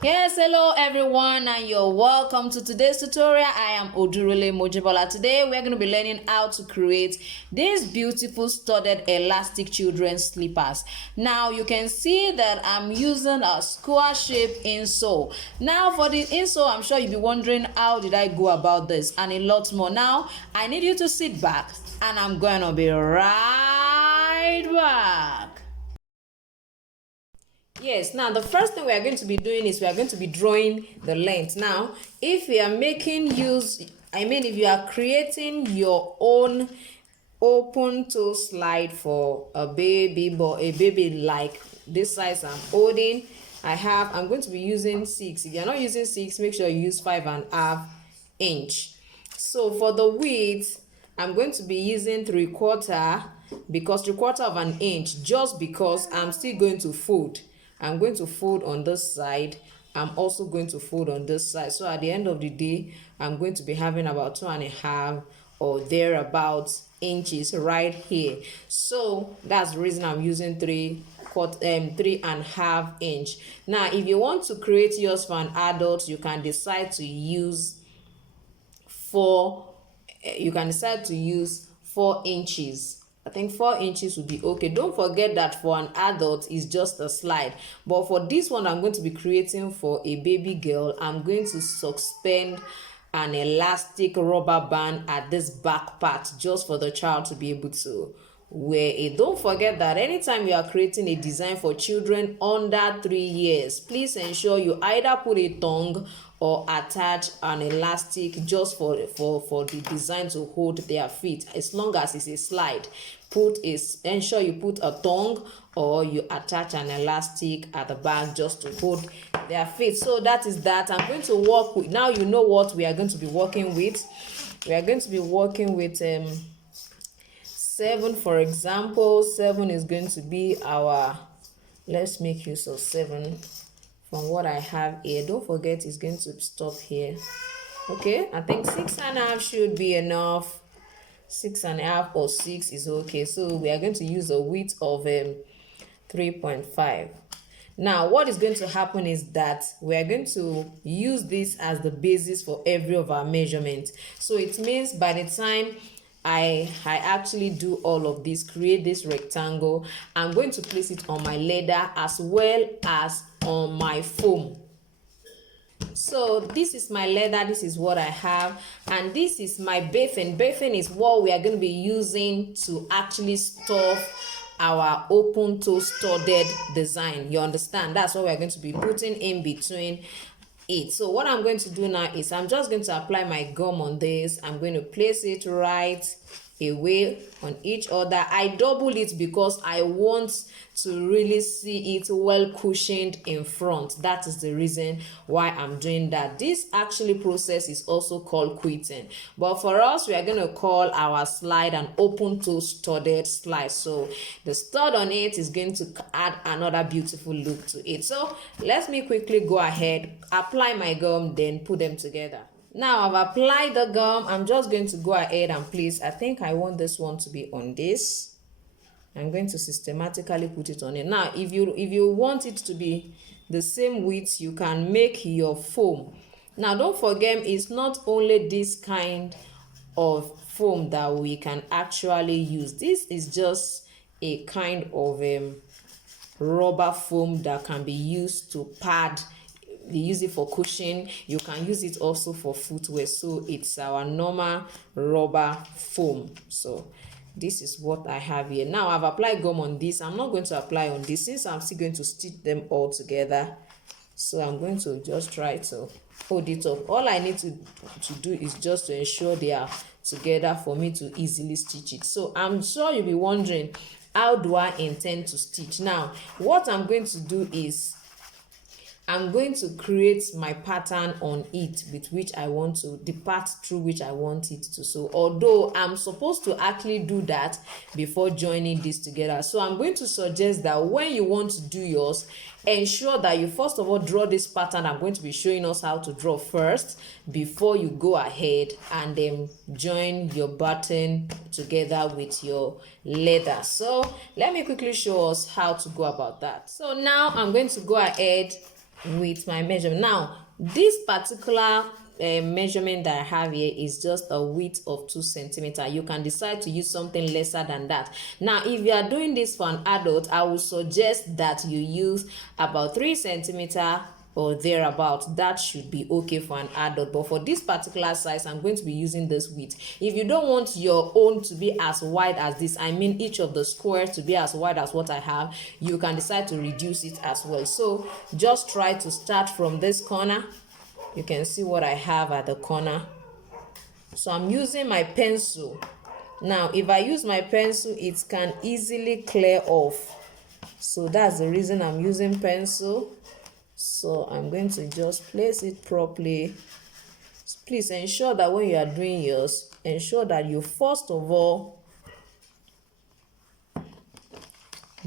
Yes, hello everyone, and you're welcome to today's tutorial. I am Odurule Mojibola. Today we're going to be learning how to create these beautiful studded elastic children's slippers. Now you can see that I'm using a square shape insole. Now for the insole, I'm sure you'll be wondering how did I go about this and a lot more. Now I need you to sit back and I'm going to be right back. Yes, now the first thing we are going to be doing is we are going to be drawing the length. Now, if we are making use, if you are creating your own open toe slide for a baby, but a baby like this size I'm holding, I'm going to be using 6. If you're not using 6, make sure you use 5.5 inch. So for the width, I'm going to be using 3/4 because 3/4 of an inch, just because I'm still going to fold. I'm going to fold on this side. I'm also going to fold on this side. So at the end of the day, I'm going to be having about 2.5 or thereabouts inches right here. So that's the reason I'm using 3.5 inch. Now, if you want to create yours for an adult, you can decide to use 4 inches. I think 4 inches would be okay. Don't forget that for an adult is just a slide, but for this one I'm going to be creating for a baby girl, I'm going to suspend an elastic rubber band at this back part just for the child to be able to wear it. Don't forget that anytime you are creating a design for children under 3 years, please ensure you either put a tongue or attach an elastic just for the design to hold their feet. As long as it's a slide, ensure you put a tongue or you attach an elastic at the back just to hold their feet. So that is that. I'm going to work with, now you know what we are going to be working with. We are going to be working with 7, for example. 7 is going to be our, let's make use of 7 from what I have here. Don't forget it's going to stop here. Okay, I think 6.5 should be enough. 6.5 or 6 is okay. So we are going to use a width of 3.5. Now what is going to happen is that we are going to use this as the basis for every of our measurements. So it means by the time I actually do all of this, create this rectangle, I'm going to place it on my leather as well as on my foam. So this is my leather, this is what I have, and this is my bathing. Bathing is what we are going to be using to actually stuff our open toe studded design. You understand? That's what we're going to be putting in between it. So what I'm going to do now is I'm just going to apply my gum on this. I'm going to place it right away on each other. I double it because I want to really see it well cushioned in front. That is the reason why I'm doing that. This actually process is also called quilting, but for us we are going to call our slide an open toe studded slide. So the stud on it is going to add another beautiful look to it. So let me quickly go ahead, apply my gum, then put them together. Now I've applied the gum. I'm just going to go ahead and place, I think I want this one to be on this. I'm going to systematically put it on it. Now if you want it to be the same width, you can make your foam. Now don't forget, it's not only this kind of foam that we can actually use. This is just a kind of rubber foam that can be used to pad. They use it for cushion. You can use it also for footwear. So it's our normal rubber foam. So this is what I have here. Now I've applied gum on this. I'm not going to apply on this since I'm still going to stitch them all together. So I'm going to just try to hold it up. All I need to do is just to ensure they are together for me to easily stitch it. So I'm sure you'll be wondering, how do I intend to stitch? Now what I'm going to do is I'm going to create my pattern on it with which I want to, the part through which I want it to sew. Although I'm supposed to actually do that before joining this together. So I'm going to suggest that when you want to do yours, ensure that you first of all draw this pattern I'm going to be showing us how to draw first before you go ahead and then join your button together with your leather. So let me quickly show us how to go about that. So now I'm going to go ahead with my measurement. Now this particular measurement that I have here is just a width of 2 centimeters. You can decide to use something lesser than that. Now if you are doing this for an adult, I would suggest that you use about 3 centimeters or thereabout. That should be okay for an adult, but for this particular size I'm going to be using this width. If you don't want your own to be as wide as this, I mean each of the squares to be as wide as what I have, you can decide to reduce it as well. So just try to start from this corner. You can see what I have at the corner. So I'm using my pencil. Now if I use my pencil, it can easily clear off, so that's the reason I'm using pencil. So I'm going to just place it properly. Please ensure that when you are doing yours, ensure that you first of all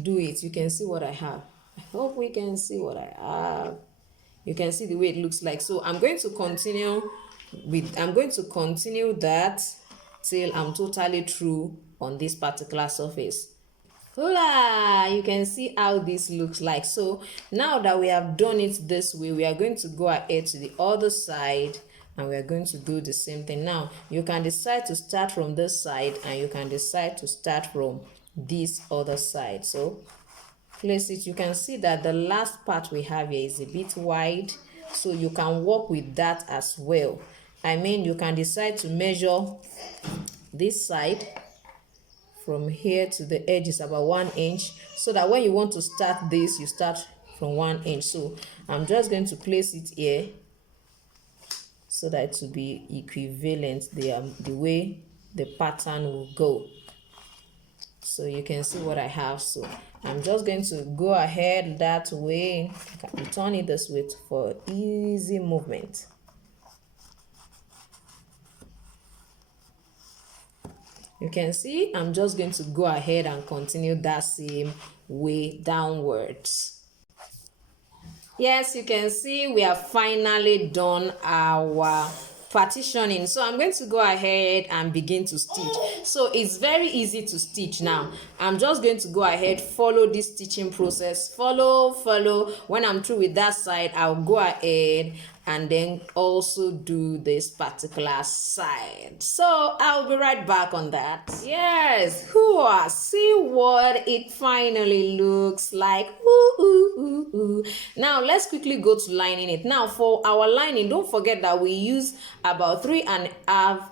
do it. You can see what I have. I hope we can see what I have. You can see the way it looks like. So I'm going to continue that till I'm totally through on this particular surface. Voila! You can see how this looks like. So now that we have done it this way, we are going to go ahead to the other side and we are going to do the same thing. Now you can decide to start from this side and you can decide to start from this other side. So place it. You can see that the last part we have here is a bit wide, so you can work with that as well. I mean, you can decide to measure this side from here to the edge is about 1 inch, so that when you want to start this, you start from 1 inch. So I'm just going to place it here so that it will be equivalent the way the pattern will go. So you can see what I have. So I'm just going to go ahead that way. I can turn it this way for easy movement. You can see I'm just going to go ahead and continue that same way downwards. Yes, you can see we have finally done our partitioning. So I'm going to go ahead and begin to stitch. So it's very easy to stitch. Now I'm just going to go ahead, follow this stitching process, follow. When I'm through with that side, I'll go ahead and then also do this particular side. So I'll be right back on that. Yes, see what it finally looks like. Now let's quickly go to lining it. Now for our lining, don't forget that we use about 3.5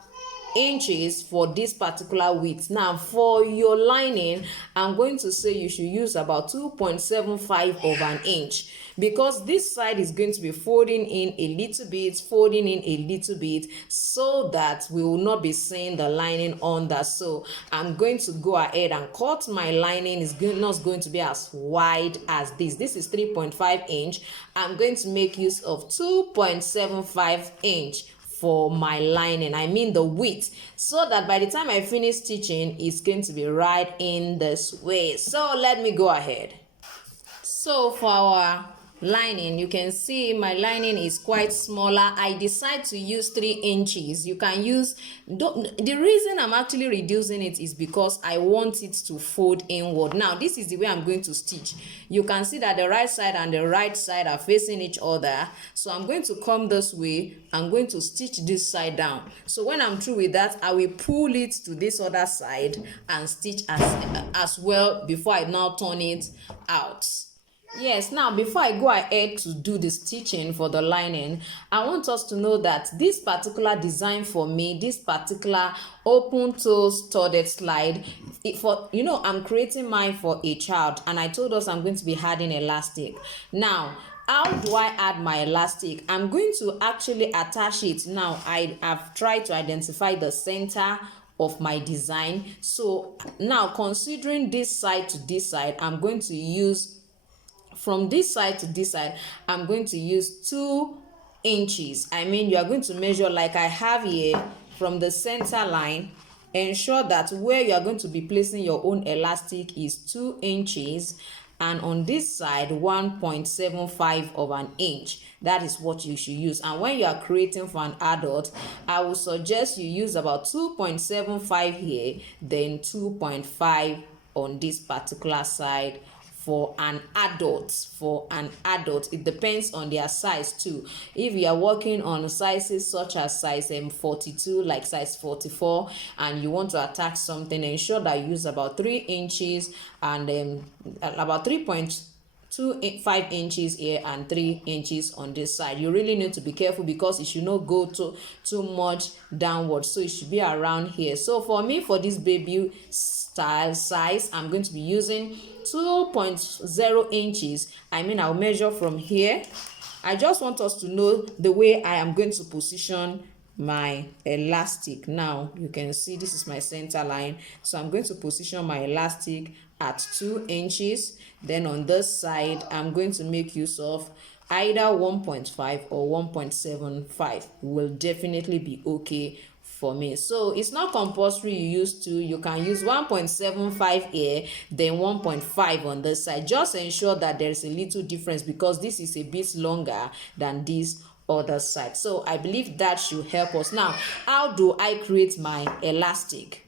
inches for this particular width. Now for your lining, I'm going to say you should use about 2.75 of an inch, because this side is going to be folding in a little bit, so that we will not be seeing the lining under. So I'm going to go ahead and cut my lining. Is not going to be as wide as this. This is 3.5 inch. I'm going to make use of 2.75 inch for my lining, I mean the width, so that by the time I finish stitching, it's going to be right in this way. So let me go ahead. So for our lining, you can see my lining is quite smaller. I decide to use 3 inches. You can use, the reason I'm actually reducing it is because I want it to fold inward. Now this is the way I'm going to stitch. You can see that the right side and the right side are facing each other, so I'm going to come this way. I'm going to stitch this side down. So when I'm through with that, I will pull it to this other side and stitch as well before I now turn it out. Yes, now before I go ahead to do the stitching for the lining, I want us to know that this particular design for me, this particular open toe studded slide, I'm creating mine for a child, and I told us I'm going to be adding elastic. Now how do I add my elastic? I'm going to actually attach it. Now I have tried to identify the center of my design. So now considering this side to this side, I'm going to use, from this side to this side, I'm going to use 2 inches. I mean, you are going to measure like I have here from the center line. Ensure that where you are going to be placing your own elastic is 2 inches, and on this side 1.75 of an inch. That is what you should use. And when you are creating for an adult, I would suggest you use about 2.75 here, then 2.5 on this particular side for an adult. It depends on their size too. If you are working on sizes such as size 42, like size 44, and you want to attach something, ensure that you use about 3 inches and about 3.25 inches here and 3 inches on this side. You really need to be careful because it should not go too much downward, so it should be around here. So for me, for this baby style size, I'm going to be using 2.0 inches. I'll measure from here. I just want us to know the way I am going to position my elastic. Now you can see this is my center line, so I'm going to position my elastic at 2 inches. Then on this side, I'm going to make use of either 1.5 or 1.75. Will definitely be okay for me. So it's not compulsory you use 2. You can use 1.75 here, then 1.5 on this side. Just ensure that there's a little difference because this is a bit longer than this other side. So I believe that should help us. Now, how do I create my elastic?